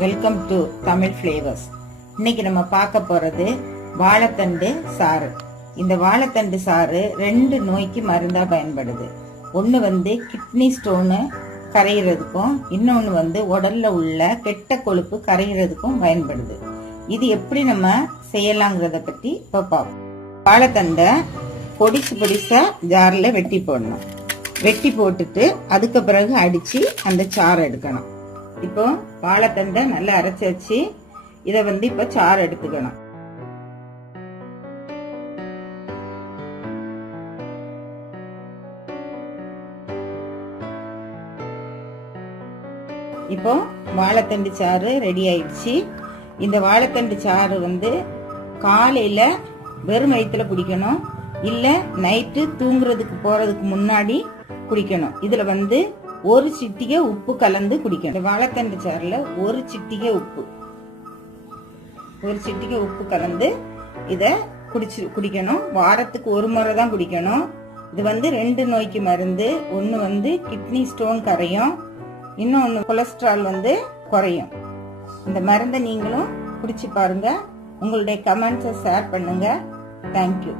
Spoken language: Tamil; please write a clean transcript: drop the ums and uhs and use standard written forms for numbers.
Welcome to Tamil flavours. இன்னைக்கு நம்ம பார்க்க போறது வாழைத்தண்டு சாறு. இந்த வாழைத்தண்டு சாறு 2 நோய்க்கு மருந்தா பயன்படுது. ஒன்னு கிட்னி ஸ்டோனு கரையிறதுக்கும், இன்னொன்னு உடல்ல உள்ள கெட்ட கொழுப்பு கரையிறதுக்கும் பயன்படுது. இது எப்படி நம்ம செய்யலாங்கிறத பத்தி இப்ப பார்ப்போம். வாழைத்தண்டை பொடிசா ஜார்ல வெட்டி போடணும். வெட்டி போட்டுட்டு அதுக்கு பிறகு அடிச்சு அந்த சாறு எடுக்கணும். இப்போ வாழைத்தண்டை நல்லா அரைச்சு வச்சு இத இப்ப சாறு எடுத்துக்கணும். இப்போ வாழைத்தண்டு சாறு ரெடி ஆயிடுச்சு. இந்த வாழைத்தண்டு சாறு காலையில வெறும் வயிற்றுல குடிக்கணும், இல்ல நைட்டு தூங்குறதுக்கு போறதுக்கு முன்னாடி குடிக்கணும். இதுல ஒரு சிட்டிகை உப்பு கலந்து குடிக்கணும். வாழைத்தண்டு சாறுல ஒரு சிட்டிகை உப்பு கலந்து இத குடிக்கணும். வாரத்துக்கு ஒரு முறை தான் குடிக்கணும். இது 2 நோய்க்கு மருந்து. ஒன்னு கிட்னி ஸ்டோன் கரையும், இன்னொன்னு கொலஸ்ட்ரால் குறையும். இந்த மருந்தை நீங்களும் குடிச்சு பாருங்க. உங்களுடைய கமெண்ட்ஸை ஷேர் பண்ணுங்க. தேங்க்யூ.